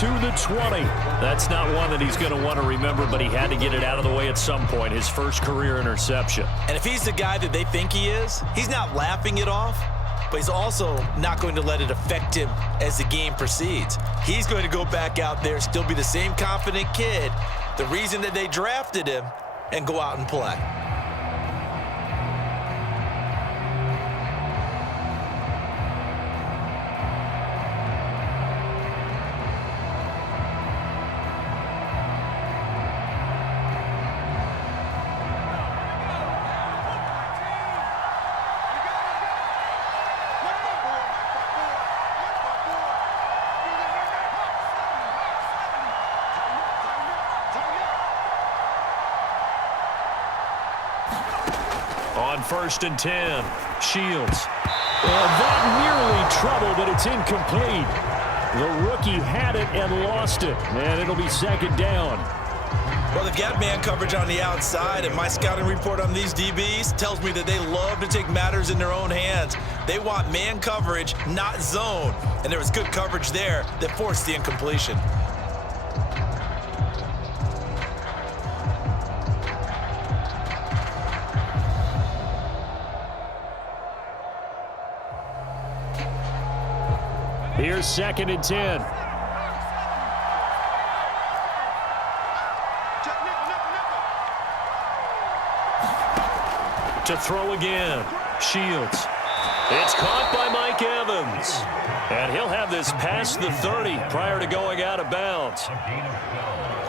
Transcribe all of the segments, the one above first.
To the 20. That's not one that he's going to want to remember, but he had to get it out of the way at some point. His first career interception. And if he's the guy that they think he is, he's not laughing it off, but he's also not going to let it affect him as the game proceeds. He's going to go back out there, still be the same confident kid, the reason that they drafted him, and go out and play. On 1st and 10, Shields. And that nearly trouble, but it's incomplete. The rookie had it and lost it, and it'll be 2nd down. Well, they've got man coverage on the outside, and my scouting report on these DBs tells me that they love to take matters in their own hands. They want man coverage, not zone, and there was good coverage there that forced the incompletion. Here's 2nd and 10. To throw again. Shields. It's caught by Mike Evans. And he'll have this past the 30 prior to going out of bounds.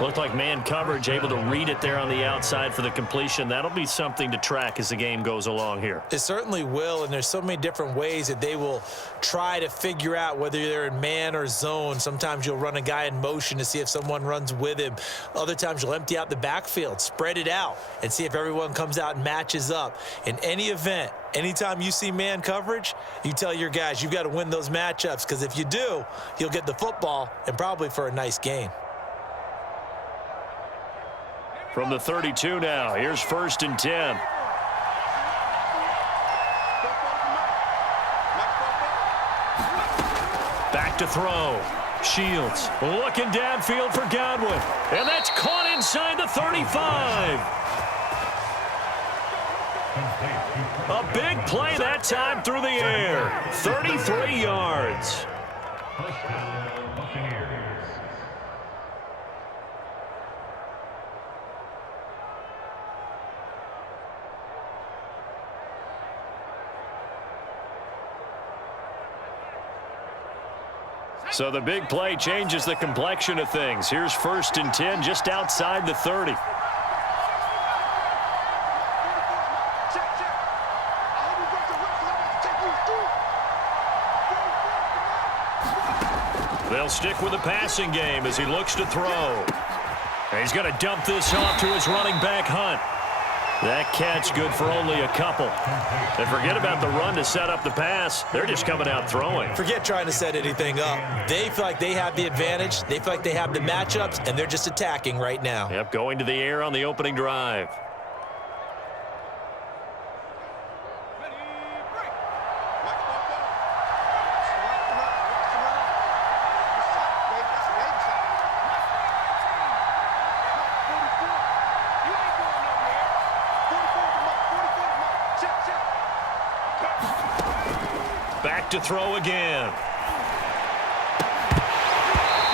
Looked like man coverage able to read it there on the outside for the completion. That'll be something to track as the game goes along here. It certainly will, and there's so many different ways that they will try to figure out whether they're in man or zone. Sometimes you'll run a guy in motion to see if someone runs with him. Other times you'll empty out the backfield, spread it out, and see if everyone comes out and matches up. In any event, anytime you see man coverage, you tell your guys you've got to win those matchups, because if you do, you'll get the football and probably for a nice gain. From the 32 now, here's 1st and 10. Back to throw. Shields looking downfield for Godwin. And that's caught inside the 35. A big play that time through the air. 33 yards. So the big play changes the complexion of things. Here's 1st and 10 just outside the 30. They'll stick with the passing game as he looks to throw. And he's going to dump this off to his running back, Hunt. That catch good for only a couple. And forget about the run to set up the pass. They're just coming out throwing. Forget trying to set anything up. They feel like they have the advantage. They feel like they have the matchups, and they're just attacking right now. Yep, going to the air on the opening drive. Back to throw again.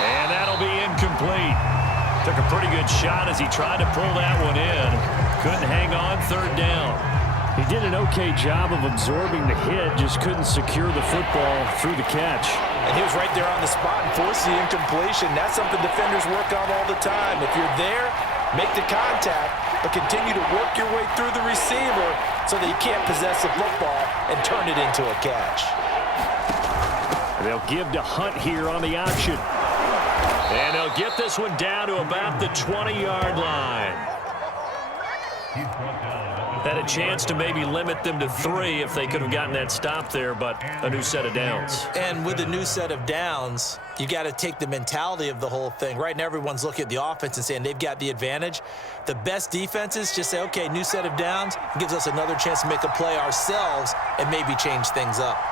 And that'll be incomplete. Took a pretty good shot as he tried to pull that one in. Couldn't hang on, 3rd down. He did an okay job of absorbing the hit, just couldn't secure the football through the catch. And he was right there on the spot and forced the incompletion. That's something defenders work on all the time. If you're there, make the contact, but continue to work your way through the receiver so that you can't possess the football and turn it into a catch. They'll give to Hunt here on the option. And they'll get this one down to about the 20-yard line. Had a chance to maybe limit them to 3 if they could have gotten that stop there, but a new set of downs. And with a new set of downs, you got to take the mentality of the whole thing. Right now, everyone's looking at the offense and saying they've got the advantage. The best defenses just say, okay, new set of downs. It gives us another chance to make a play ourselves and maybe change things up.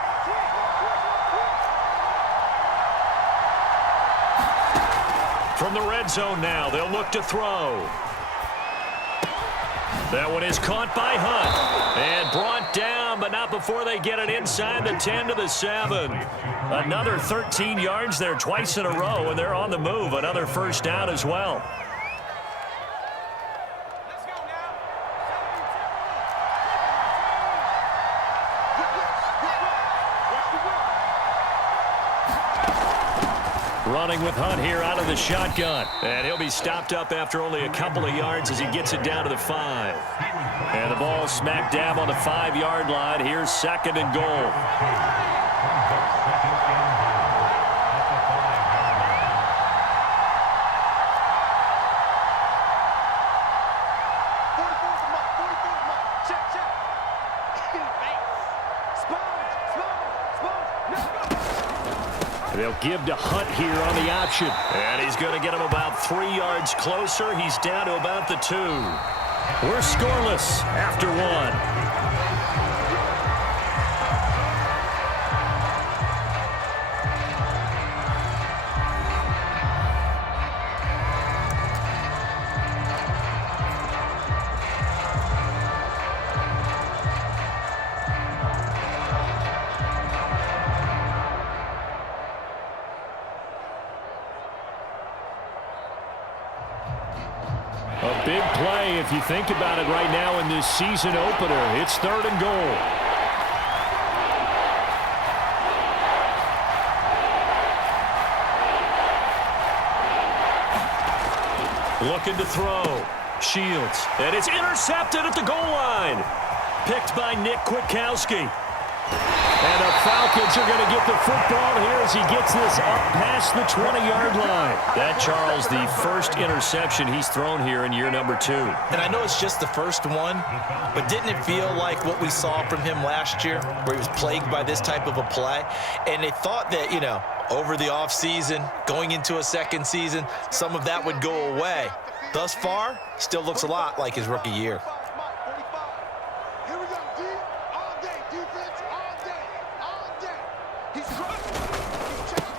From the red zone now, they'll look to throw. That one is caught by Hunt and brought down, but not before they get it inside the 10 to the 7. Another 13 yards there twice in a row, and they're on the move. Another first down as well. Running with Hunt here out of the shotgun. And he'll be stopped up after only a couple of yards as he gets it down to the 5. And the ball smack dab on the 5-yard line. Here's second and goal. They'll give to Hunt here on the option. And he's going to get him about 3 yards closer. He's down to about the 2. We're scoreless after 1. A big play if you think about it right now in this season opener. It's third and goal. Looking to throw. Shields. And it's intercepted at the goal line. Picked by Nick Kwiatkowski. And the Falcons are going to get the football here as he gets this up past the 20-yard line. That, Charles, the first interception he's thrown here in year number 2. And I know it's just the first one, but didn't it feel like what we saw from him last year, where he was plagued by this type of a play? And they thought that, you know, over the offseason, going into a second season, some of that would go away. Thus far, still looks a lot like his rookie year.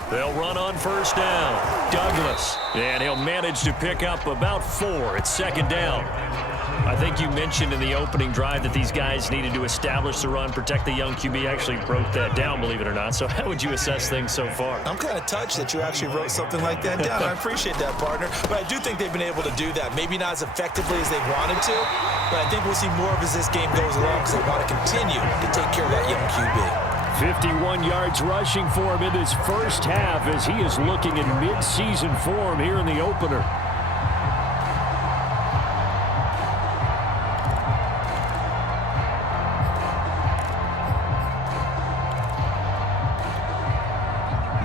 They'll run on first down. Douglas. And he'll manage to pick up about 4. It's second down. I think you mentioned in the opening drive that these guys needed to establish the run, protect the young QB. Actually wrote that down, believe it or not. So how would you assess things so far? I'm kind of touched that you actually wrote something like that down. I appreciate that, partner. But I do think they've been able to do that. Maybe not as effectively as they wanted to, but I think we'll see more of as this game goes along because they want to continue to take care of that young QB. 51 yards rushing for him in this first half as he is looking in mid-season form here in the opener.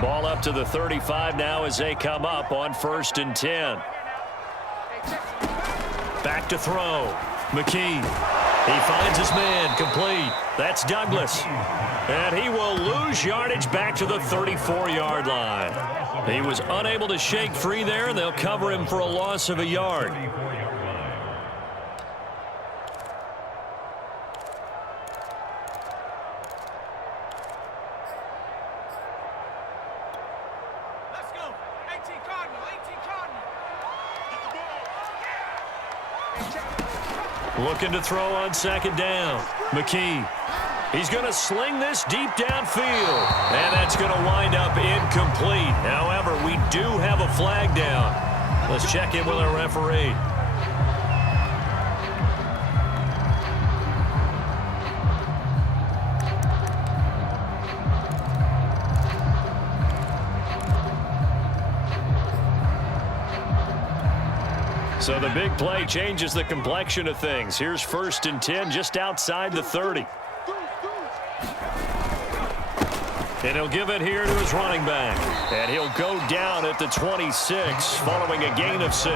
Ball up to the 35 now as they come up on 1st and 10. Back to throw. McKee. He finds his man, complete. That's Douglas. And he will lose yardage back to the 34-yard line. He was unable to shake free there, and they'll cover him for a loss of a yard. Let's go. 18 Cardinal, 18 Cardinal. Looking to throw on second down. McKee. He's going to sling this deep downfield. And that's going to wind up incomplete. However, we do have a flag down. Let's check in with our referee. So the big play changes the complexion of things. Here's 1st and 10 just outside the 30. And he'll give it here to his running back. And he'll go down at the 26 following a gain of 6.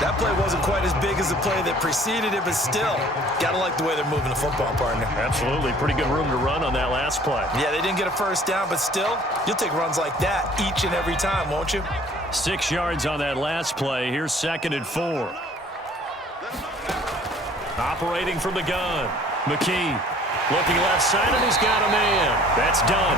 That play wasn't quite as big as the play that preceded it, but still, got to like the way they're moving the football, partner. Absolutely. Pretty good room to run on that last play. Yeah, they didn't get a first down, but still, you'll take runs like that each and every time, won't you? 6 yards on that last play. Here's 2nd and 4. Operating from the gun. McKee looking left side, and he's got a man. That's done.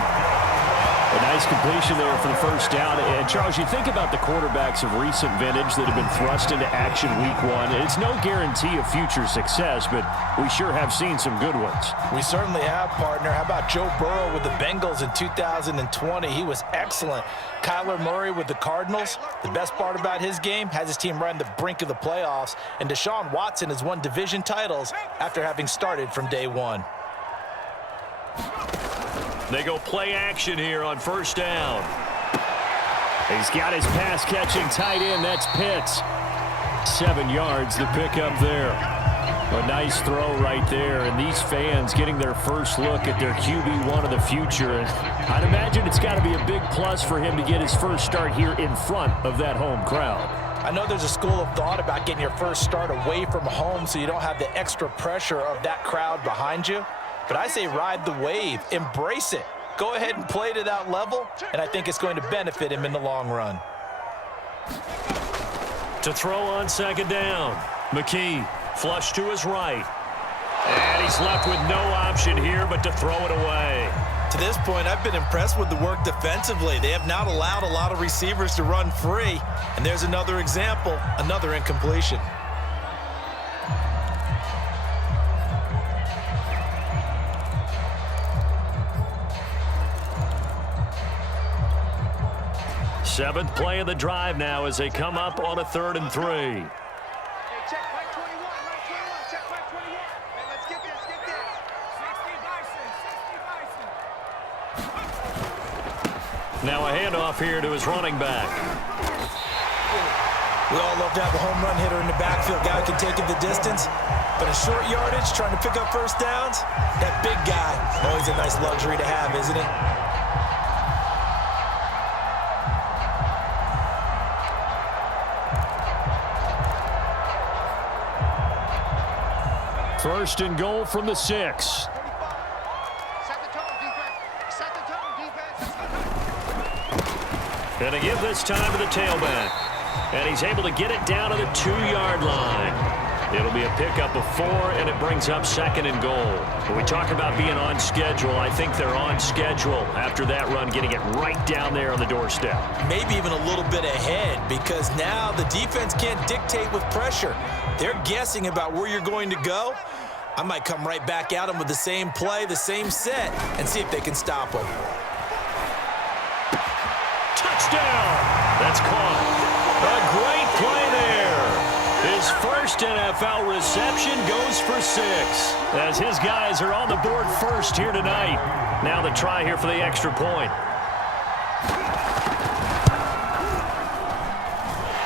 A nice completion there for the first down. And, Charles, you think about the quarterbacks of recent vintage that have been thrust into action week one. It's no guarantee of future success, but we sure have seen some good ones. We certainly have, partner. How about Joe Burrow with the Bengals in 2020? He was excellent. Kyler Murray with the Cardinals. The best part about his game, has his team right on the brink of the playoffs. And Deshaun Watson has won division titles after having started from day one. They go play action here on first down. He's got his pass-catching tight end. That's Pitts. 7 yards, the pickup there. A nice throw right there, and these fans getting their first look at their QB1 of the future. And I'd imagine it's got to be a big plus for him to get his first start here in front of that home crowd. I know there's a school of thought about getting your first start away from home so you don't have the extra pressure of that crowd behind you. But I say ride the wave, embrace it. Go ahead and play to that level, and I think it's going to benefit him in the long run. To throw on second down, McKee, flush to his right. And he's left with no option here but to throw it away. To this point, I've been impressed with the work defensively. They have not allowed a lot of receivers to run free. And there's another example, another incompletion. Seventh play of the drive now as they come up on a 3rd and 3. Hey, check back 21, check back 21. Hey, let's get this, 60 Bison. Now a handoff here to his running back. We all love to have a home run hitter in the backfield. Guy who can take it the distance. But in short yardage, trying to pick up first downs, that big guy, always a nice luxury to have, isn't it? First and goal from the 6. Set the tone, defense. Set the tone, defense. Gonna give this time to the tailback. And he's able to get it down to the 2-yard line. It'll be a pickup of 4, and it brings up 2nd and goal. When we talk about being on schedule, I think they're on schedule after that run, getting it right down there on the doorstep. Maybe even a little bit ahead, because now the defense can't dictate with pressure. They're guessing about where you're going to go. I might come right back at them with the same play, the same set, and see if they can stop them. Touchdown! That's caught. A great play there. His first NFL reception goes for 6, as his guys are on the board first here tonight. Now the try here for the extra point.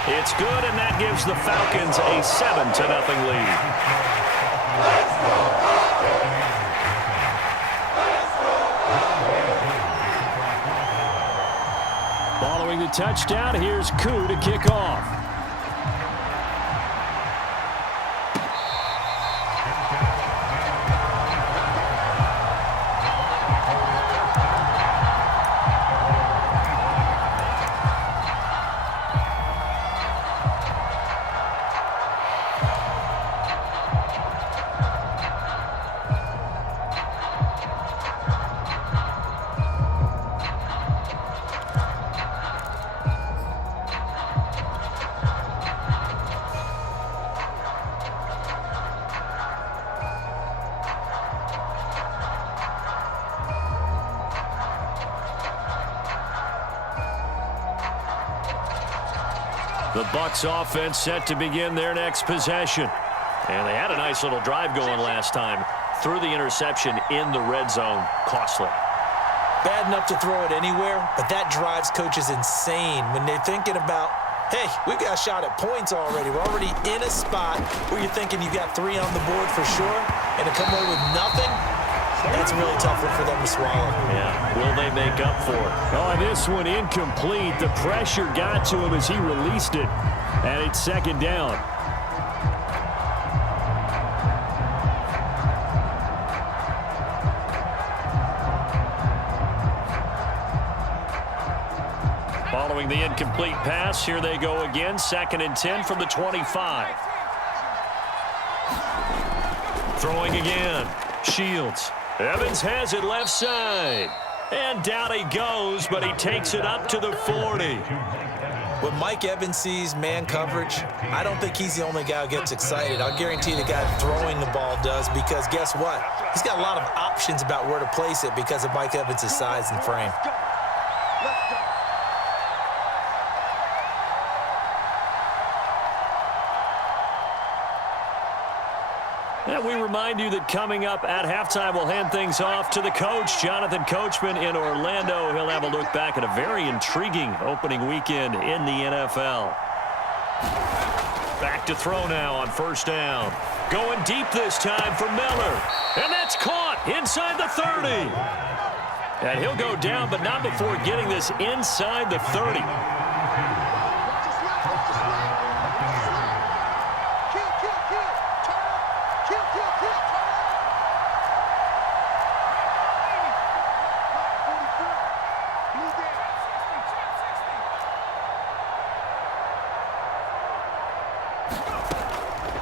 It's good, and that gives the Falcons a 7-0 lead. Following the touchdown, here's Koo to kick off. The Bucs offense set to begin their next possession. And they had a nice little drive going last time. Threw the interception in the red zone. Costly. Bad enough to throw it anywhere, but that drives coaches insane when they're thinking about, hey, we've got a shot at points already. We're already in a spot where you're thinking you got 3 on the board for sure, and to come away with nothing, that's a really tough one for them to swallow. Yeah, will they make up for it? Oh, this one incomplete. The pressure got to him as he released it, and it's 2nd down. Following the incomplete pass, here they go again. 2nd and 10 from the 25. Throwing again. Shields. Evans has it left side. And down he goes, but he takes it up to the 40. When Mike Evans sees man coverage, I don't think he's the only guy who gets excited. I'll guarantee the guy throwing the ball does, because guess what? He's got a lot of options about where to place it because of Mike Evans' size and frame. And we remind you that coming up at halftime, we'll hand things off to the coach, Jonathan Coachman in Orlando. He'll have a look back at a very intriguing opening weekend in the NFL. Back to throw now on first down. Going deep this time for Miller. And that's caught inside the 30. And he'll go down, but not before getting this inside the 30.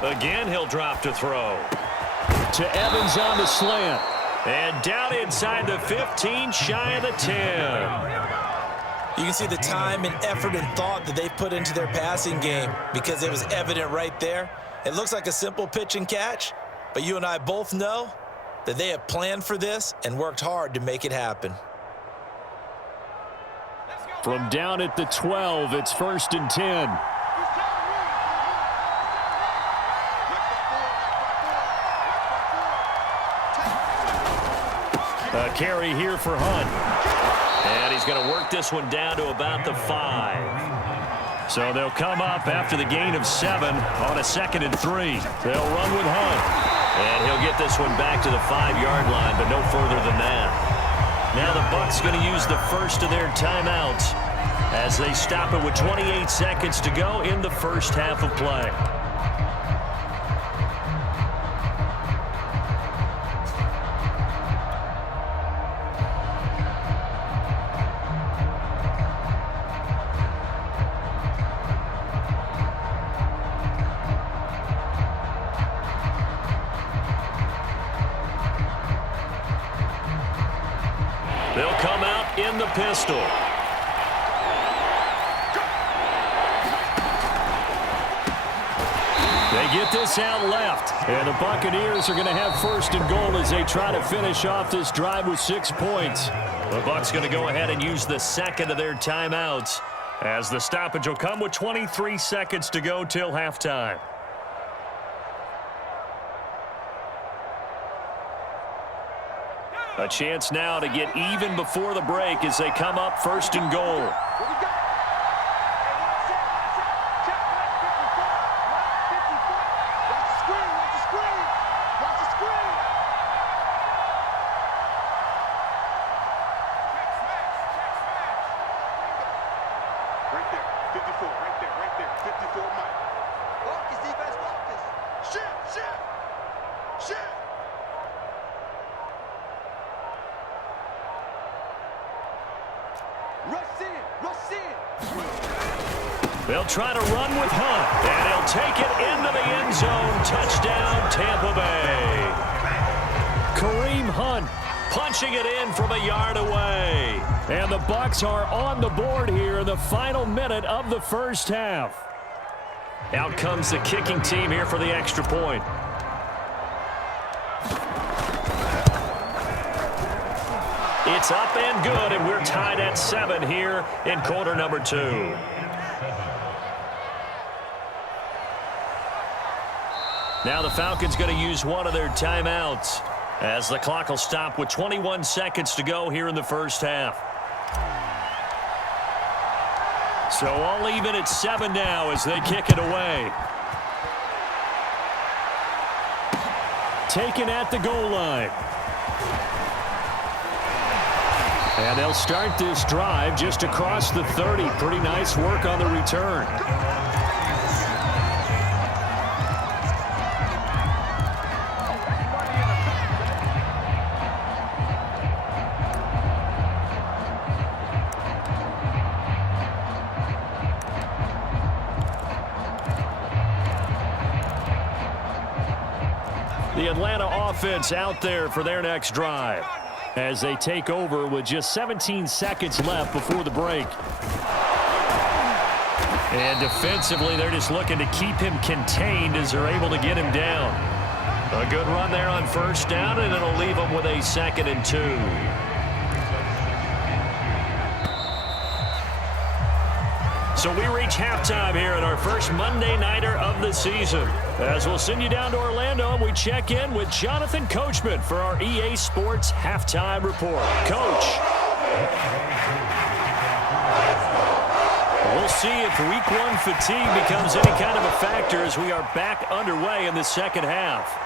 Again, he'll drop to throw. To Evans on the slant. And down inside the 15, shy of the 10. You can see the time and effort and thought that they put into their passing game, because it was evident right there. It looks like a simple pitch and catch, but you and I both know that they have planned for this and worked hard to make it happen. From down at the 12, it's 1st and 10. A carry here for Hunt. And he's going to work this one down to about the 5. So they'll come up after the gain of 7 on a 2nd and 3. They'll run with Hunt. And he'll get this one back to the 5-yard line, but no further than that. Now the Bucs going to use the first of their timeouts as they stop it with 28 seconds to go in the first half of play. They'll come out in the pistol. They get this out left. And the Buccaneers are going to have 1st and goal as they try to finish off this drive with 6 points. The Bucs going to go ahead and use the second of their timeouts as the stoppage will come with 23 seconds to go till halftime. A chance now to get even before the break as they come up 1st and goal. They'll try to run with Hunt, and he'll take it into the end zone. Touchdown, Tampa Bay. Kareem Hunt punching it in from a yard away. And the Bucs are on the board here in the final minute of the first half. Out comes the kicking team here for the extra point. It's up and good, and we're tied at 7 here in quarter number 2. Now the Falcons going to use one of their timeouts as the clock will stop with 21 seconds to go here in the first half. So all even at 7 now as they kick it away. Taken at the goal line. And they'll start this drive just across the 30. Pretty nice work on the return. The Atlanta offense out there for their next drive. as they take over with just 17 seconds left before the break. And defensively, they're just looking to keep him contained as they're able to get him down. A good run there on first down, and it'll leave them with a 2nd and 2. So we reach halftime here at our first Monday Nighter of the season. As we'll send you down to Orlando, and we check in with Jonathan Coachman for our EA Sports Halftime Report. Coach. We'll see if Week 1 fatigue becomes any kind of a factor as we are back underway in the second half.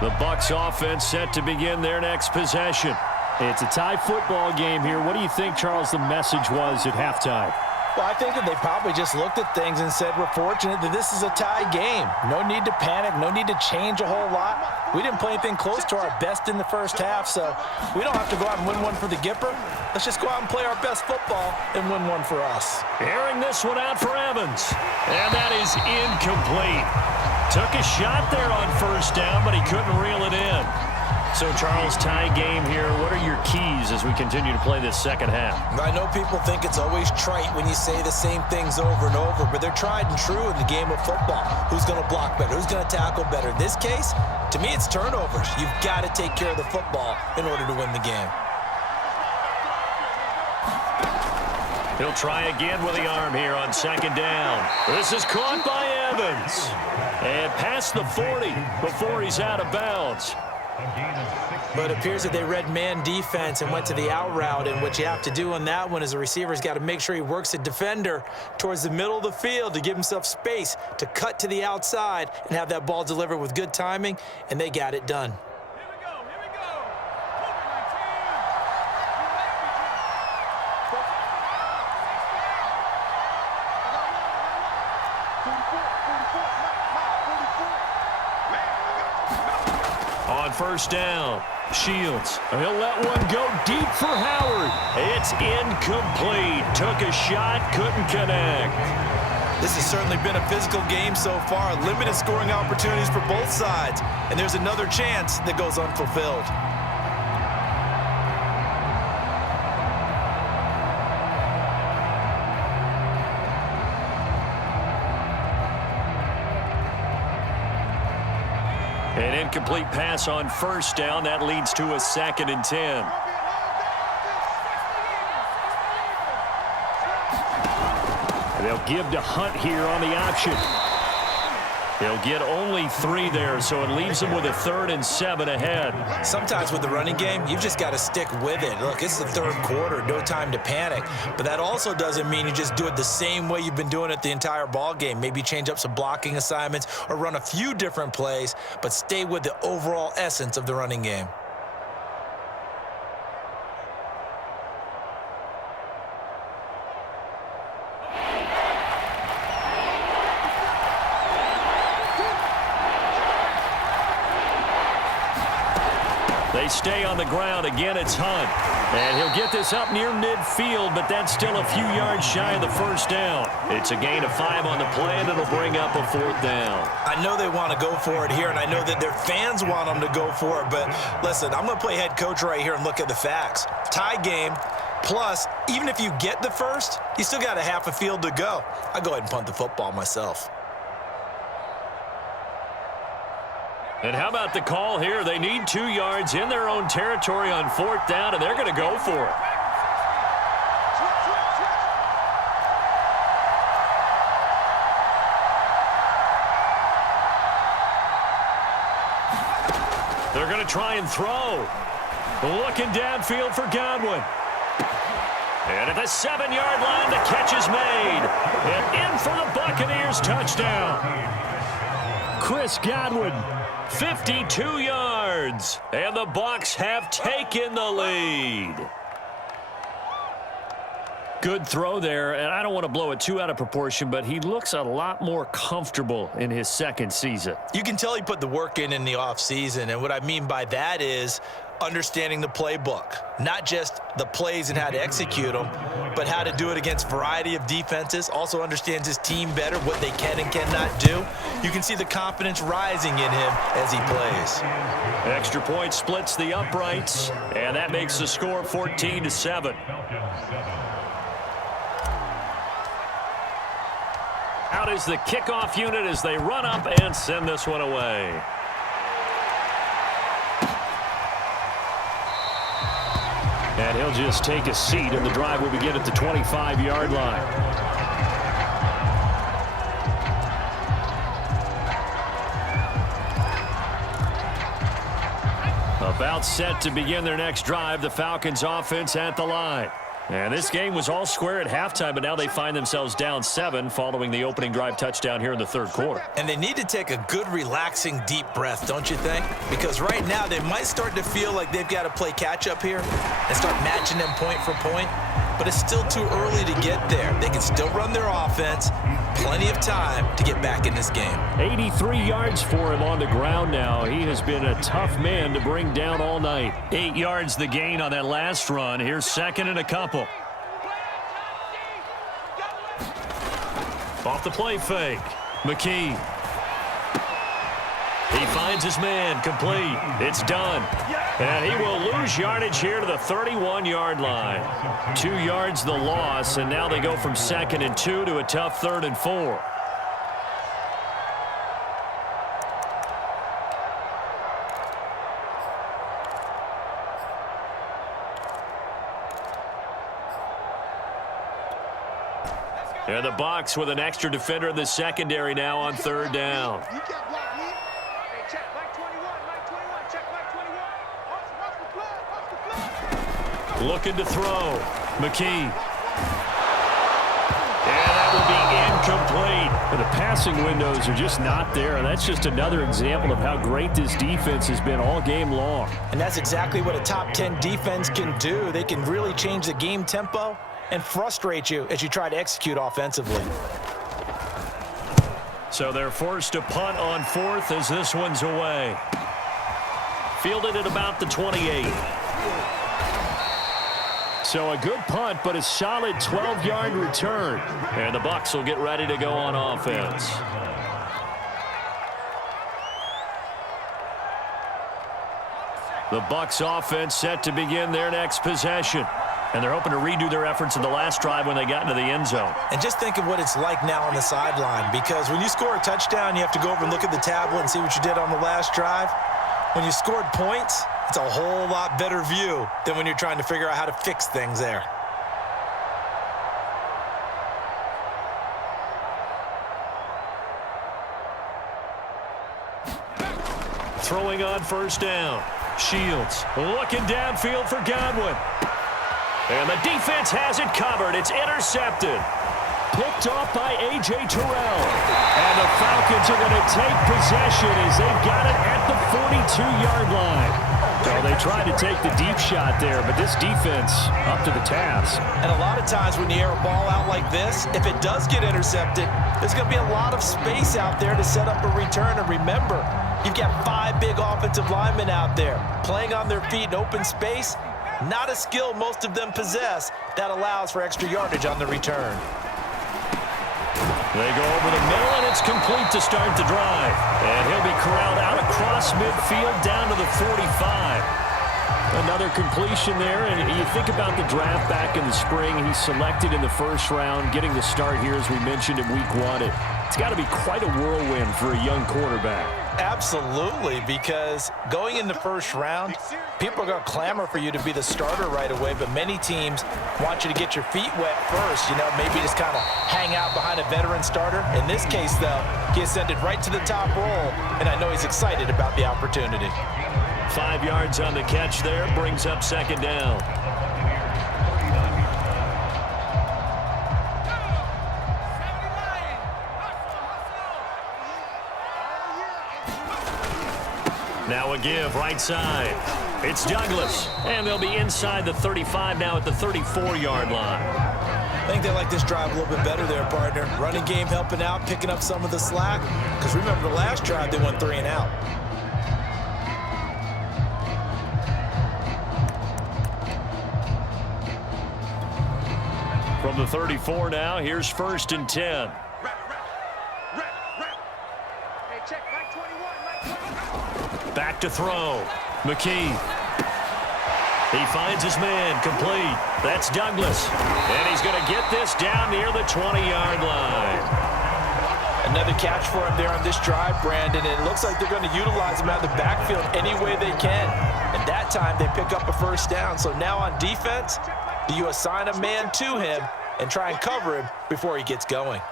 The Bucs offense set to begin their next possession. It's a tie football game here. What do you think, Charles, the message was at halftime? Well, I think that they probably just looked at things and said, we're fortunate that this is a tie game. No need to panic. No need to change a whole lot. We didn't play anything close to our best in the first half, so we don't have to go out and win one for the Gipper. Let's just go out and play our best football and win one for us. Airing this one out for Evans. And that is incomplete. Took a shot there on first down, but he couldn't reel it in. So, Charles, tie game here. What are your keys as we continue to play this second half? I know people think it's always trite when you say the same things over and over, but they're tried and true in the game of football. Who's going to block better? Who's going to tackle better? In this case, to me, it's turnovers. You've got to take care of the football in order to win the game. He'll try again with the arm here on second down. This is caught by Evans. And past the 40 before he's out of bounds. But it appears that they read man defense and went to the out route, and what you have to do on that one is the receiver's got to make sure he works the defender towards the middle of the field to give himself space to cut to the outside and have that ball delivered with good timing, and they got it done. On first down, Shields. He'll let one go deep for Howard. It's incomplete. Took a shot, couldn't connect. This has certainly been a physical game so far. Limited scoring opportunities for both sides. And there's another chance that goes unfulfilled. An incomplete pass on first down. That leads to a 2nd and 10. And they'll give to Hunt here on the option. They'll get only 3 there, so it leaves them with a 3rd and 7 ahead. Sometimes with the running game, you've just got to stick with it. Look, it's the third quarter, no time to panic. But that also doesn't mean you just do it the same way you've been doing it the entire ball game. Maybe change up some blocking assignments or run a few different plays, but stay with the overall essence of the running game. They stay on the ground. Again, it's Hunt. And he'll get this up near midfield, but that's still a few yards shy of the first down. It's a gain of 5 on the play, and it'll bring up a 4th down. I know they want to go for it here, and I know that their fans want them to go for it, but listen, I'm going to play head coach right here and look at the facts. Tie game, plus, even if you get the first, you still got a half a field to go. I'll go ahead and punt the football myself. And how about the call here? They need 2 yards in their own territory on 4th down, and they're going to go for it. They're going to try and throw. Looking downfield for Godwin. And at the 7-yard line, the catch is made. And in for the Buccaneers touchdown. Chris Godwin. 52 yards, and the Bucs have taken the lead. Good throw there, and I don't want to blow it too out of proportion, but he looks a lot more comfortable in his second season. You can tell he put the work in the offseason, and what I mean by that is understanding the playbook. Not just the plays and how to execute them, but how to do it against a variety of defenses. Also understands his team better, what they can and cannot do. You can see the confidence rising in him as he plays. Extra point splits the uprights, and that makes the score 14-7. Out is the kickoff unit as they run up and send this one away. And he'll just take a seat, and the drive will begin at the 25-yard line. About set to begin their next drive, the Falcons offense at the line. And this game was all square at halftime, but now they find themselves down 7 following the opening drive touchdown here in the third quarter. And they need to take a good, relaxing, deep breath, don't you think? Because right now they might start to feel like they've got to play catch-up here and start matching them point for point. But it's still too early to get there. They can still run their offense. Plenty of time to get back in this game. 83 yards for him on the ground now. He has been a tough man to bring down all night. 8 yards the gain on that last run. Here's second and a couple. Off the play fake. McKee. He finds his man, complete. It's done. And he will lose yardage here to the 31-yard line. 2 yards the loss, and now they go from 2nd and 2 to a tough 3rd and 4. And the Bucs with an extra defender in the secondary now on 3rd down. Looking to throw. McKee. And that will be incomplete. The passing windows are just not there. That's just another example of how great this defense has been all game long. And that's exactly what a top 10 defense can do. They can really change the game tempo and frustrate you as you try to execute offensively. So they're forced to punt on 4th as this one's away. Fielded at about the 28. So a good punt, but a solid 12-yard return. And the Bucs will get ready to go on offense. The Bucs offense set to begin their next possession. And they're hoping to redo their efforts in the last drive when they got into the end zone. And just think of what it's like now on the sideline, because when you score a touchdown, you have to go over and look at the tablet and see what you did on the last drive. When you scored points, it's a whole lot better view than when you're trying to figure out how to fix things there. Throwing on 1st down. Shields looking downfield for Godwin. And the defense has it covered. It's intercepted. Picked off by A.J. Terrell. And the Falcons are going to take possession as they've got it at the 42-yard line. So they tried to take the deep shot there, but this defense up to the task. And a lot of times when you air a ball out like this, if it does get intercepted, there's going to be a lot of space out there to set up a return. And remember, you've got 5 big offensive linemen out there playing on their feet in open space. Not a skill most of them possess that allows for extra yardage on the return. They go over the middle, and it's complete to start the drive. And he'll be corralled out across midfield down to the 45. Another completion there, and you think about the draft back in the spring. He's selected in the 1st round, getting the start here, as we mentioned, in week 1. It's got to be quite a whirlwind for a young quarterback. Absolutely, because going in the 1st round, people are going to clamor for you to be the starter right away, but many teams want you to get your feet wet first, maybe just kind of hang out behind a veteran starter. In this case, though, he ascended right to the top role, and I know he's excited about the opportunity. 5 yards on the catch there, brings up 2nd down. Now a give right side. It's Douglas, and they'll be inside the 35 now at the 34-yard line. I think they like this drive a little bit better there, partner. Running game helping out, picking up some of the slack. Because remember the last drive, they went 3 and out. the 34 now. Here's 1st and 10. Hey, check, Mike 21, Back to throw. McKee. He finds his man, complete. That's Douglas. And he's going to get this down near the 20-yard line. Another catch for him there on this drive, Brandon, and it looks like they're going to utilize him out of the backfield any way they can. And that time they pick up a 1st down. So now on defense, do you assign a man to him and try and cover him before he gets going?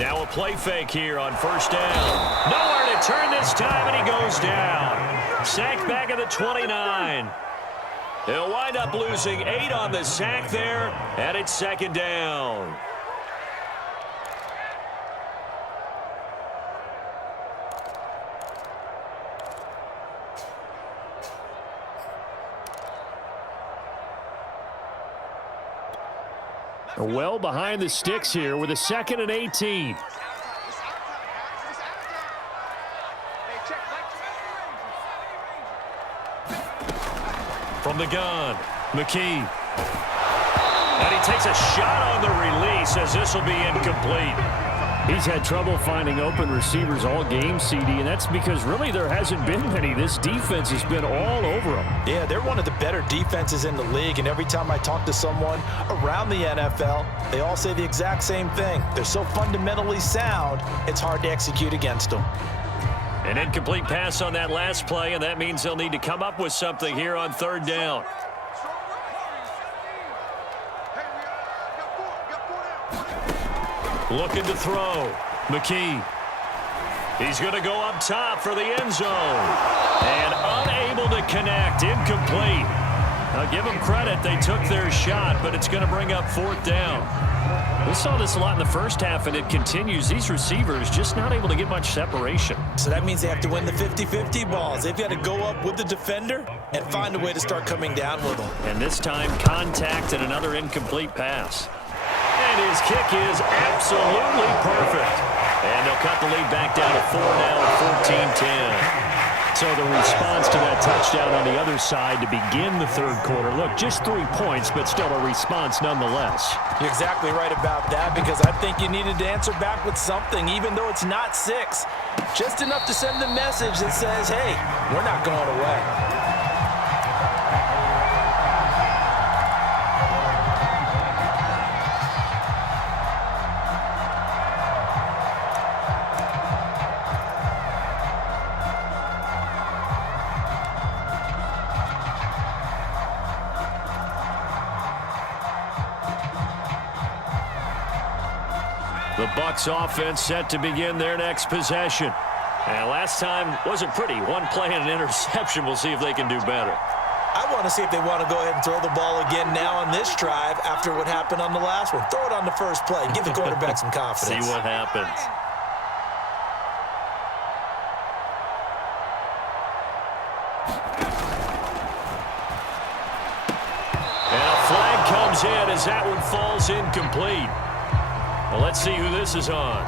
Now a play fake here on 1st down. Nowhere to turn this time, and he goes down. Sacked back at the 29. He'll wind up losing 8 on the sack there, and it's 2nd down. Well behind the sticks here with a 2nd and 18. From the gun, McKee. And he takes a shot on the release as this will be incomplete. He's had trouble finding open receivers all game, CD, and that's because really there hasn't been many. This defense has been all over them. Yeah, they're one of the better defenses in the league, and every time I talk to someone around the NFL, they all say the exact same thing. They're so fundamentally sound, it's hard to execute against them. An incomplete pass on that last play, and that means they'll need to come up with something here on 3rd down. Looking to throw. McKee. He's going to go up top for the end zone. And unable to connect. Incomplete. Now give them credit. They took their shot, but it's going to bring up 4th down. We saw this a lot in the first half, and it continues. These receivers just not able to get much separation. So that means they have to win the 50-50 balls. They've got to go up with the defender and find a way to start coming down with them. And this time, contact and another incomplete pass. And his kick is absolutely perfect. And they'll cut the lead back down to 4 now at 14-10. So the response to that touchdown on the other side to begin the 3rd quarter. Look, just 3 points, but still a response nonetheless. You're exactly right about that, because I think you needed to answer back with something, even though it's not 6. Just enough to send the message that says, hey, we're not going away. The Bucs offense set to begin their next possession. And last time wasn't pretty. One play and an interception. We'll see if they can do better. I want to see if they want to go ahead and throw the ball again now on this drive after what happened on the last one. Throw it on the first play. Give the quarterback some confidence. See what happens. And a flag comes in as that one falls incomplete. Well, let's see who this is on.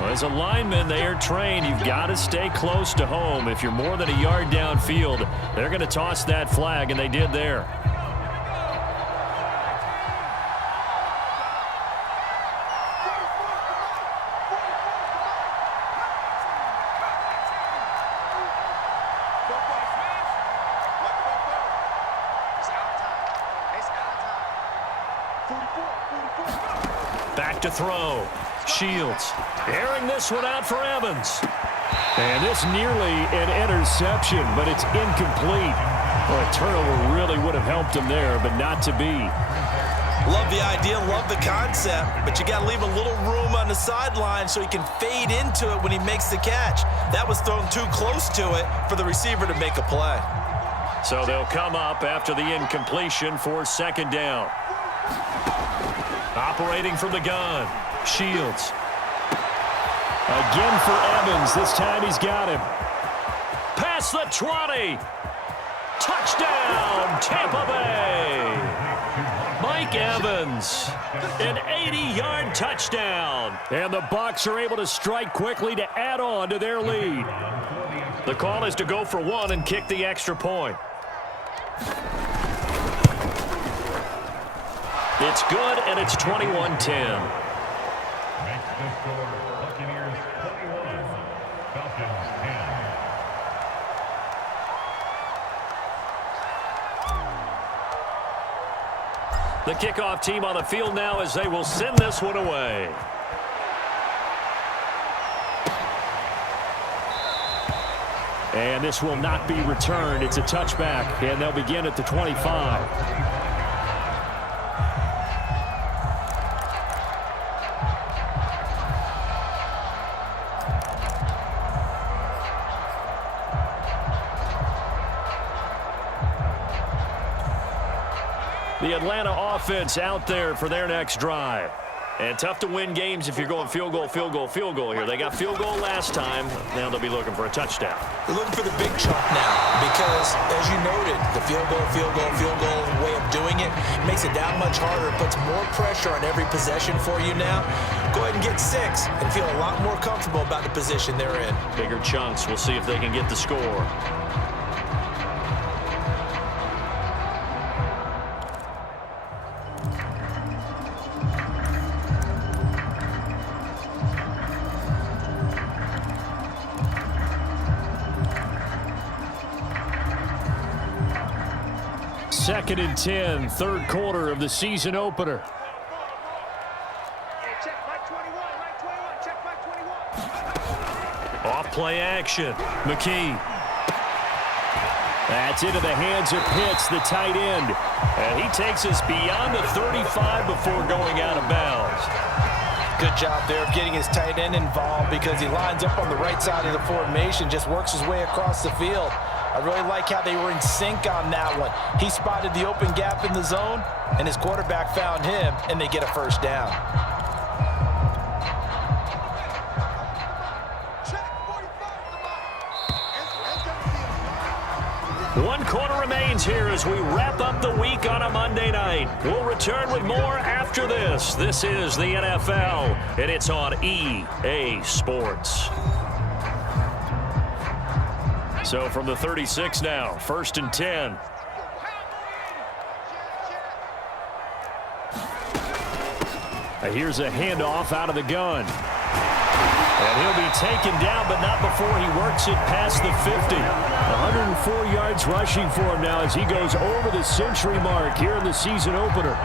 Well, as a lineman, they are trained. You've got to stay close to home. If you're more than a yard downfield, they're going to toss that flag, and they did there. Back to throw. Shields airing this one out for Evans. And this nearly an interception, but it's incomplete. Well, a turnover really would have helped him there, but not to be. Love the idea, love the concept, but you got to leave a little room on the sideline so he can fade into it when he makes the catch. That was thrown too close to it for the receiver to make a play. So they'll come up after the incompletion for 2nd down. Operating from the gun. Shields. Again for Evans. This time he's got him. Past the 20. Touchdown, Tampa Bay. Mike Evans. An 80-yard touchdown. And the Bucs are able to strike quickly to add on to their lead. The call is to go for 1 and kick the extra point. It's good, and it's 21-10. Makes the score Buccaneers 21, Falcons 10. The kickoff team on the field now as they will send this one away. And this will not be returned. It's a touchback, and they'll begin at the 25. The Atlanta offense out there for their next drive. And tough to win games if you're going field goal, field goal, field goal here. They got field goal last time. Now they'll be looking for a touchdown. They're looking for the big chunk now because, as you noted, the field goal way of doing it makes it that much harder. It puts more pressure on every possession for you now. Go ahead and get 6 and feel a lot more comfortable about the position they're in. Bigger chunks. We'll see if they can get the score. Second and 10, third quarter of the season opener. Hey, check Mike 21, Mike 21, check Mike 21. Off play action. McKee. That's into the hands of Pitts, the tight end. And he takes us beyond the 35 before going out of bounds. Good job there of getting his tight end involved because he lines up on the right side of the formation, just works his way across the field. I really like how they were in sync on that one. He spotted the open gap in the zone, and his quarterback found him, and they get a first down. One quarter remains here as we wrap up the week on a Monday night. We'll return with more after this. This is the NFL, and it's on EA Sports. So from the 36 now, first and 10. Here's a handoff out of the gun. And he'll be taken down, but not before he works it past the 50. 104 yards rushing for him now as he goes over the century mark here in the season opener.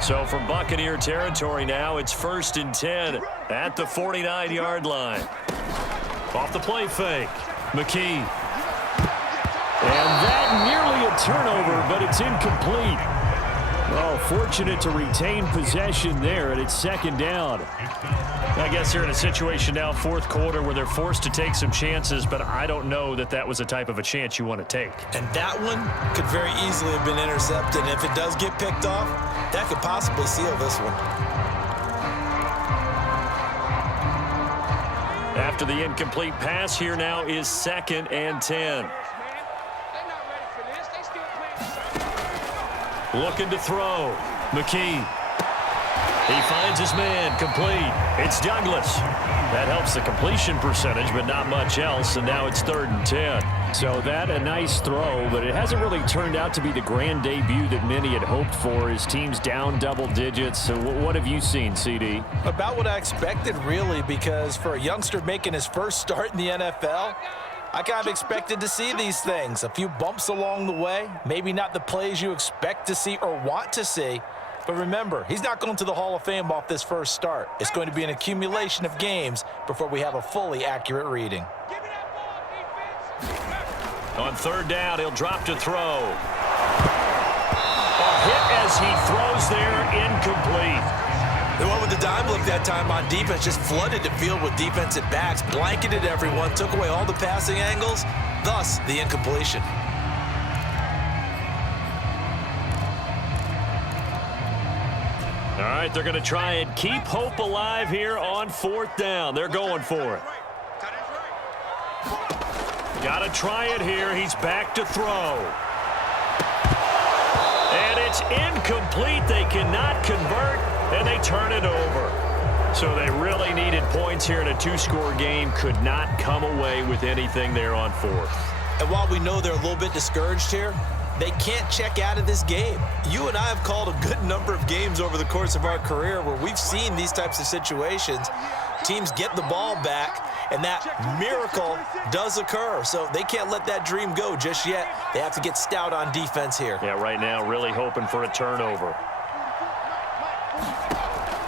So from Buccaneer territory now, it's first and 10 at the 49-yard line. Off the play fake. McKee. And that nearly a turnover, but it's incomplete. Well, fortunate to retain possession there, and it's second down. I guess they're in a situation now, fourth quarter, where they're forced to take some chances, but I don't know that that was the type of a chance you want to take. And that one could very easily have been intercepted. And if it does get picked off, that could possibly seal this one. After the incomplete pass, here now is second and 10. Looking to throw. McKee. He finds his man, complete. It's Douglas. That helps the completion percentage, but not much else, and now it's third and 10. So that a nice throw, but it hasn't really turned out to be the grand debut that many had hoped for. His team's down double digits. So what have you seen, CD? About what I expected, really, because for a youngster making his first start in the NFL, I kind of expected to see these things. A few bumps along the way, maybe not the plays you expect to see or want to see. But remember, he's not going to the Hall of Fame off this first start. It's going to be an accumulation of games before we have a fully accurate reading. On third down, he'll drop to throw. A hit as he throws there, incomplete. The one with the dime look that time on defense just flooded the field with defensive backs, blanketed everyone, took away all the passing angles, thus the incompletion. All right, they're going to try and keep hope alive here on fourth down. They're going for it. Got to try it here. He's back to throw. And it's incomplete. They cannot convert. and they turn it over. So they really needed points here in a two-score game. Could not come away with anything there on fourth. And while we know they're a little bit discouraged here, they can't check out of this game. You and I have called a good number of games over the course of our career where we've seen these types of situations. Teams get the ball back, and that miracle does occur. So they can't let that dream go just yet. They have to get stout on defense here. Yeah, right now really hoping for a turnover.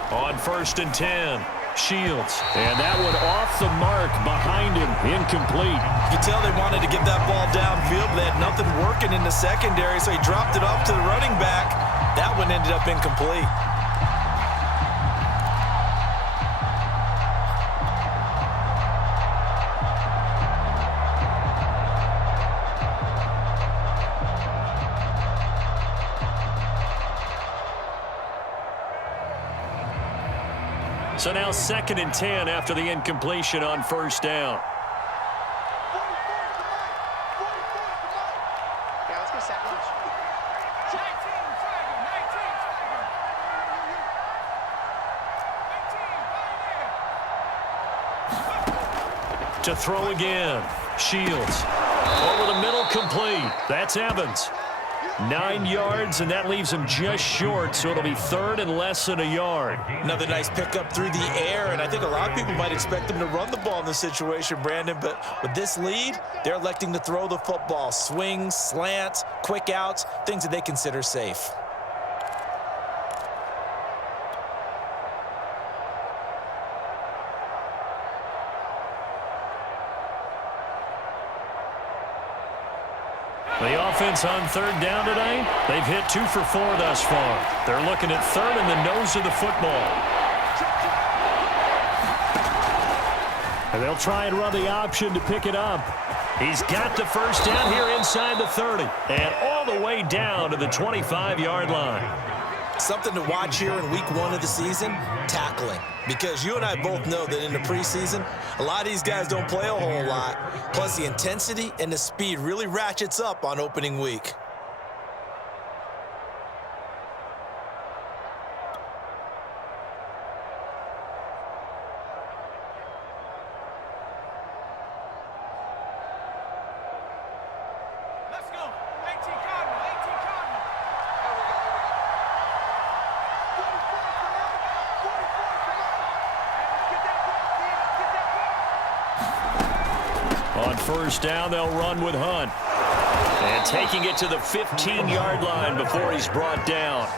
On 1st and 10, Shields. And that one off the mark behind him, incomplete. You can tell they wanted to get that ball downfield, but they had nothing working in the secondary, so he dropped it off to the running back. That one ended up incomplete. So now 2nd and 10 after the incompletion on 1st down. Yeah, let's go second. To throw again. Shields. Over the middle, complete. That's Evans. 9 yards, and that leaves him just short, so it'll be 3rd and less than a yard. Another nice pickup through the air, and I think a lot of people might expect them to run the ball in this situation, Brandon, but with this lead, they're electing to throw the football. Swings, slants, quick outs, things that they consider safe. The offense on 3rd down today, they've hit 2 for 4 thus far. They're looking at 3rd in the nose of the football. And they'll try and run the option to pick it up. He's got the 1st down here inside the 30 and all the way down to the 25-yard line. Something to watch here in week 1 of the season, tackling. Because you and I both know that in the preseason, a lot of these guys don't play a whole lot. Plus, the intensity and the speed really ratchets up on opening week. Let's go. 18 Cardinal, 18 Cardinal. On 1st down, they'll run with Hunt. And taking it to the 15-yard line before he's brought down.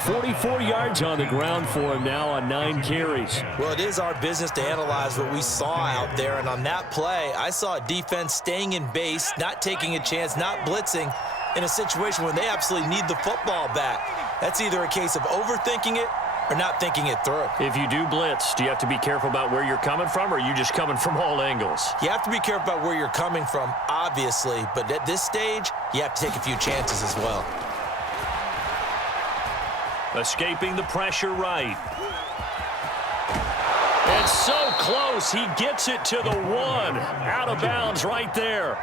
44 yards on the ground for him now on 9 carries. Well, it is our business to analyze what we saw out there, and on that play, I saw a defense staying in base, not taking a chance, not blitzing, in a situation where they absolutely need the football back. That's either a case of overthinking it or not thinking it through. If you do blitz, do you have to be careful about where you're coming from, or are you just coming from all angles? You have to be careful about where you're coming from, obviously, but at this stage, you have to take a few chances as well. Escaping the pressure right. And so close, he gets it to the 1. Out of bounds right there.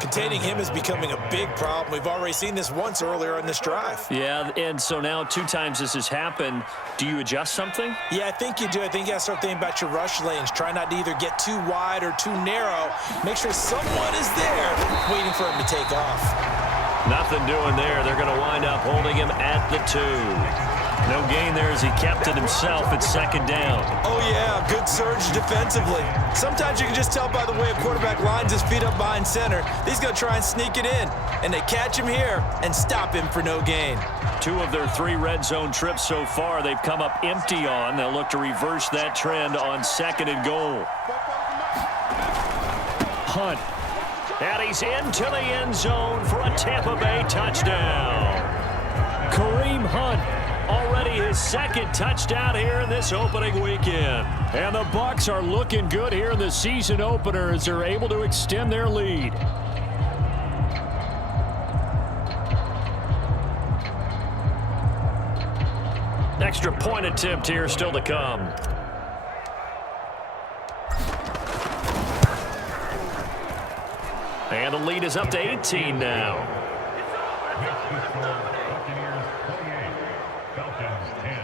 Containing him is becoming a big problem. We've already seen this once earlier in this drive. Yeah, and so now 2 times this has happened. Do you adjust something? Yeah, I think you do. I think you got to start thinking about your rush lanes. Try not to either get too wide or too narrow. Make sure someone is there waiting for him to take off. Nothing doing there. They're going to wind up holding him at the 2. No gain there as he kept it himself at 2nd down. Oh, yeah, good surge defensively. Sometimes you can just tell by the way a quarterback lines his feet up behind center. He's going to try and sneak it in, and they catch him here and stop him for no gain. 2 of their 3 red zone trips so far they've come up empty on. They'll look to reverse that trend on 2nd and goal. Hunt. And he's into the end zone for a Tampa Bay touchdown. Kareem Hunt. Already his 2nd touchdown here in this opening weekend. And the Bucs are looking good here in the season opener as they're able to extend their lead. Extra point attempt here still to come. And the lead is up to 18 now. Buccaneers 28, Falcons 10.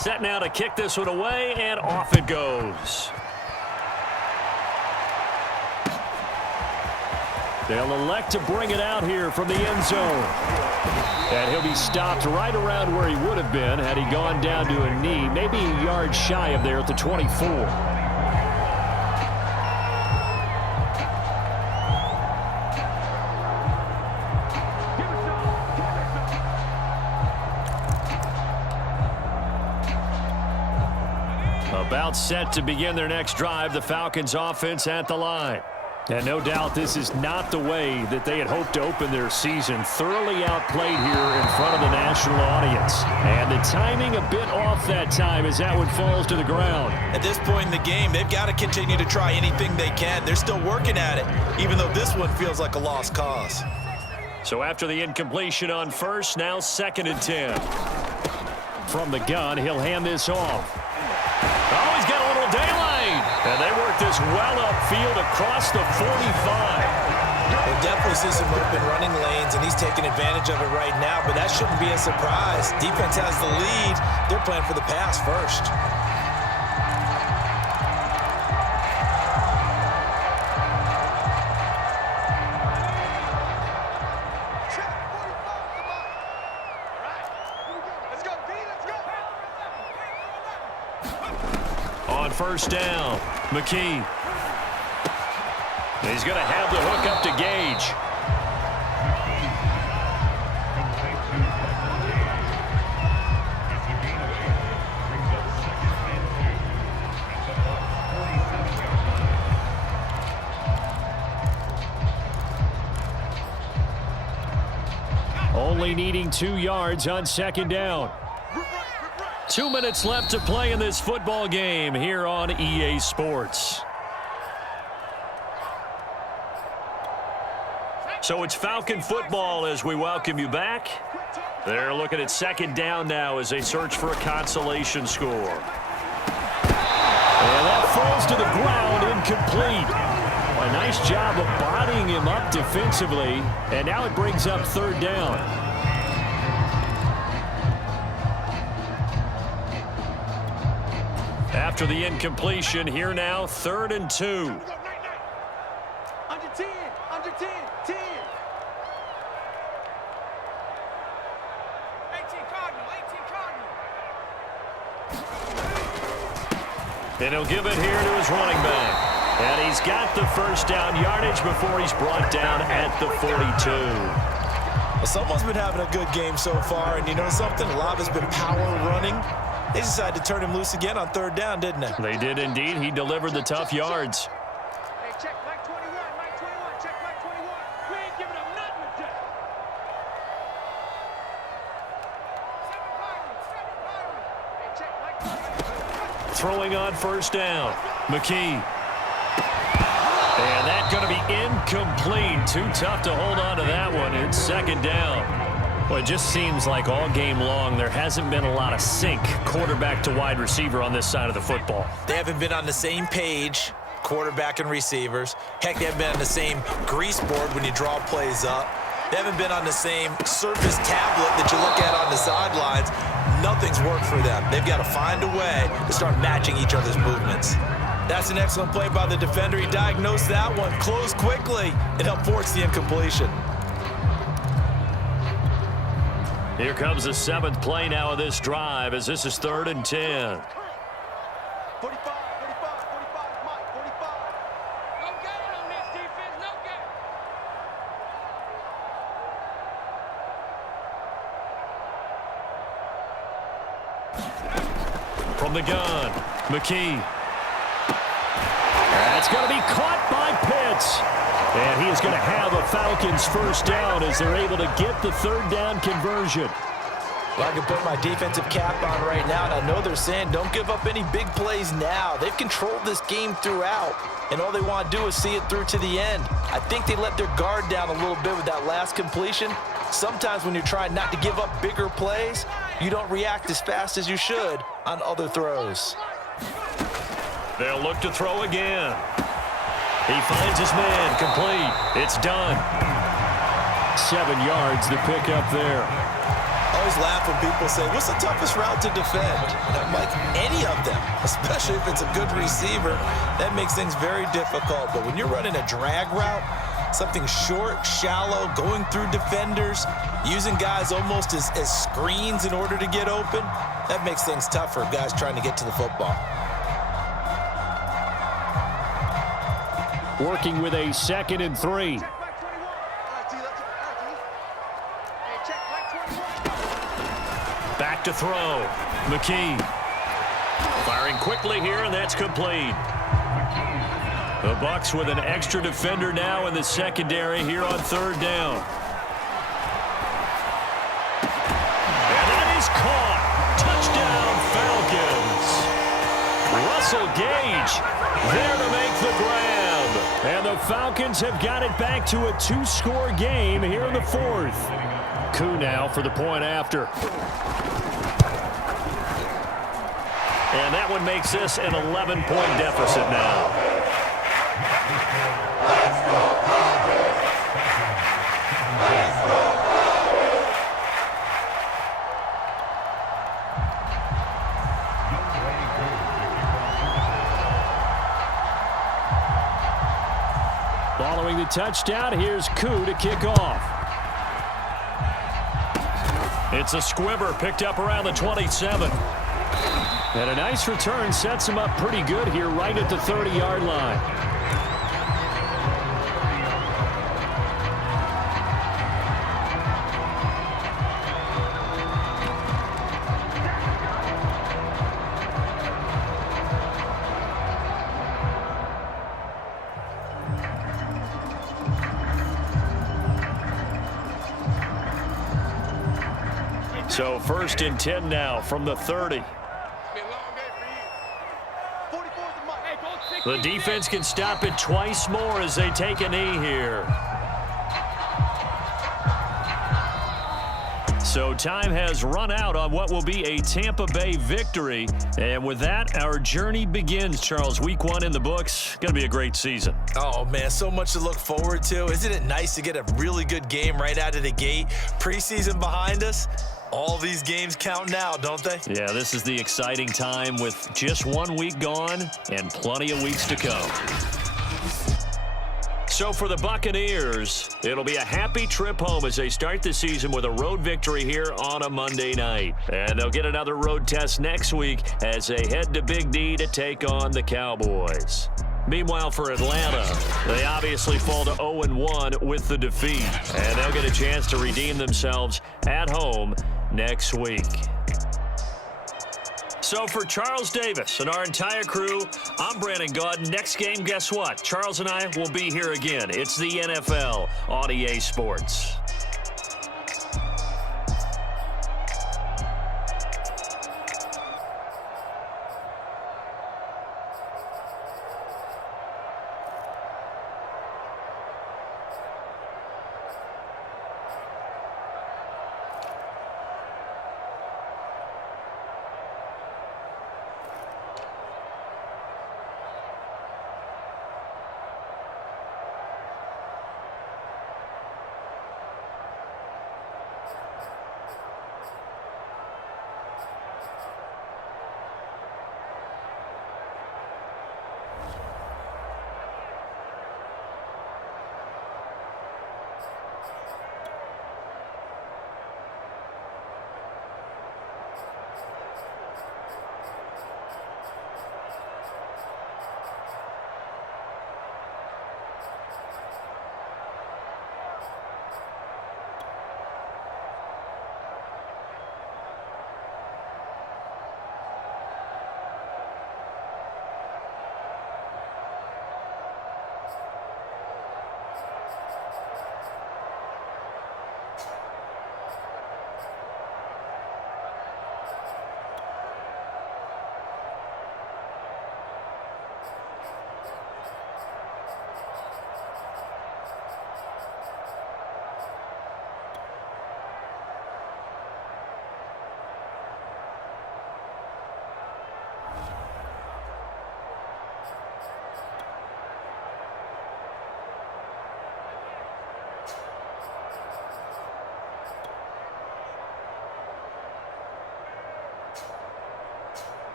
Set now to kick this one away, and off it goes. They'll elect to bring it out here from the end zone. And he'll be stopped right around where he would have been had he gone down to a knee, maybe a yard shy of there at the 24. About set to begin their next drive, the Falcons offense at the line. And no doubt this is not the way that they had hoped to open their season. Thoroughly outplayed here in front of the national audience. And the timing a bit off that time as that one falls to the ground. At this point in the game, they've got to continue to try anything they can. They're still working at it, even though this one feels like a lost cause. So after the incompletion on first, now 2nd and 10. From the gun, he'll hand this off. Oh, he's got a little daylight. And they work this well upfield across the 45. We'll definitely see some open running lanes, and he's taking advantage of it right now, but that shouldn't be a surprise. Defense has the lead. They're playing for the pass first. On first down, McKee. He's going to have the hook up to Gage. Only needing 2 yards on 2nd down. 2 minutes left to play in this football game here on EA Sports. So it's Falcon football as we welcome you back. They're looking at 2nd down now as they search for a consolation score. And that falls to the ground, incomplete. A nice job of bodying him up defensively, and now it brings up 3rd down. After the incompletion, here now, 3rd and 2. Under 10, under 10, 10. 18 Cardinal, 18 Cardinal. And he'll give it here to his running back. And he's got the 1st down yardage before he's brought down at the 42. Well, someone's been having a good game so far, and you know something? A lot has been power running. They decided to turn him loose again on 3rd down, didn't they? They did indeed. He delivered the tough yards. Hey, check Mike 21, Mike 21, check Mike 21. We ain't giving up nothing with that. 7 Byron, 7 Byron. Hey, check Mike 21. Throwing on 1st down. McKee. And that's going to be incomplete. Too tough to hold on to that one. It's 2nd down. Well, it just seems like all game long there hasn't been a lot of sync quarterback to wide receiver on this side of the football. They haven't been on the same page, quarterback and receivers. Heck, they haven't been on the same grease board when you draw plays up. They haven't been on the same surface tablet that you look at on the sidelines. Nothing's worked for them. They've got to find a way to start matching each other's movements. That's an excellent play by the defender. He diagnosed that one, closed quickly, and helped force the incompletion. Here comes the 7th play now of this drive as this is 3rd and 10. 45, 45, 45, Mike, 45. No gain on this defense, no gain. From the gun, McKee. That's going to be caught by Pitts. And he is going to have a Falcons 1st down as they're able to get the 3rd down conversion. Well, I can put my defensive cap on right now, and I know they're saying don't give up any big plays now. They've controlled this game throughout, and all they want to do is see it through to the end. I think they let their guard down a little bit with that last completion. Sometimes when you're trying not to give up bigger plays, you don't react as fast as you should on other throws. They'll look to throw again. He finds his man, complete. It's done. 7 yards, the pick up there. always laugh when people say, what's the toughest route to defend? And I'm like, any of them, especially if it's a good receiver. That makes things very difficult. But when you're running a drag route, something short, shallow, going through defenders, using guys almost as screens in order to get open, that makes things tough for guys trying to get to the football. Working with a 2nd and 3. Back to throw. McKee. Firing quickly here, and that's complete. The Bucs with an extra defender now in the secondary here on 3rd down. And that is caught. Touchdown, Falcons. Russell Gage there to make the grab. And the Falcons have got it back to a 2-score game here in the 4th. Koo now for the point after. And that one makes this an 11-point deficit now. Following the touchdown, here's Koo to kick off. It's a squibber picked up around the 27. And a nice return sets him up pretty good here right at the 30-yard line. So 1st and 10 now from the 30. The defense can stop it twice more as they take a knee here. So time has run out on what will be a Tampa Bay victory. And with that, our journey begins, Charles. Week 1 in the books. Going to be a great season. Oh, man, so much to look forward to. Isn't it nice to get a really good game right out of the gate? Preseason behind us. All these games count now, don't they? Yeah, this is the exciting time with just 1 week gone and plenty of weeks to come. So for the Buccaneers, it'll be a happy trip home as they start the season with a road victory here on a Monday night. And they'll get another road test next week as they head to Big D to take on the Cowboys. Meanwhile, for Atlanta, they obviously fall to 0-1 with the defeat. And they'll get a chance to redeem themselves at home next week. So for Charles Davis and our entire crew, I'm Brandon Gaudin. Next game, guess what? Charles and I will be here again. It's the NFL on EA Sports.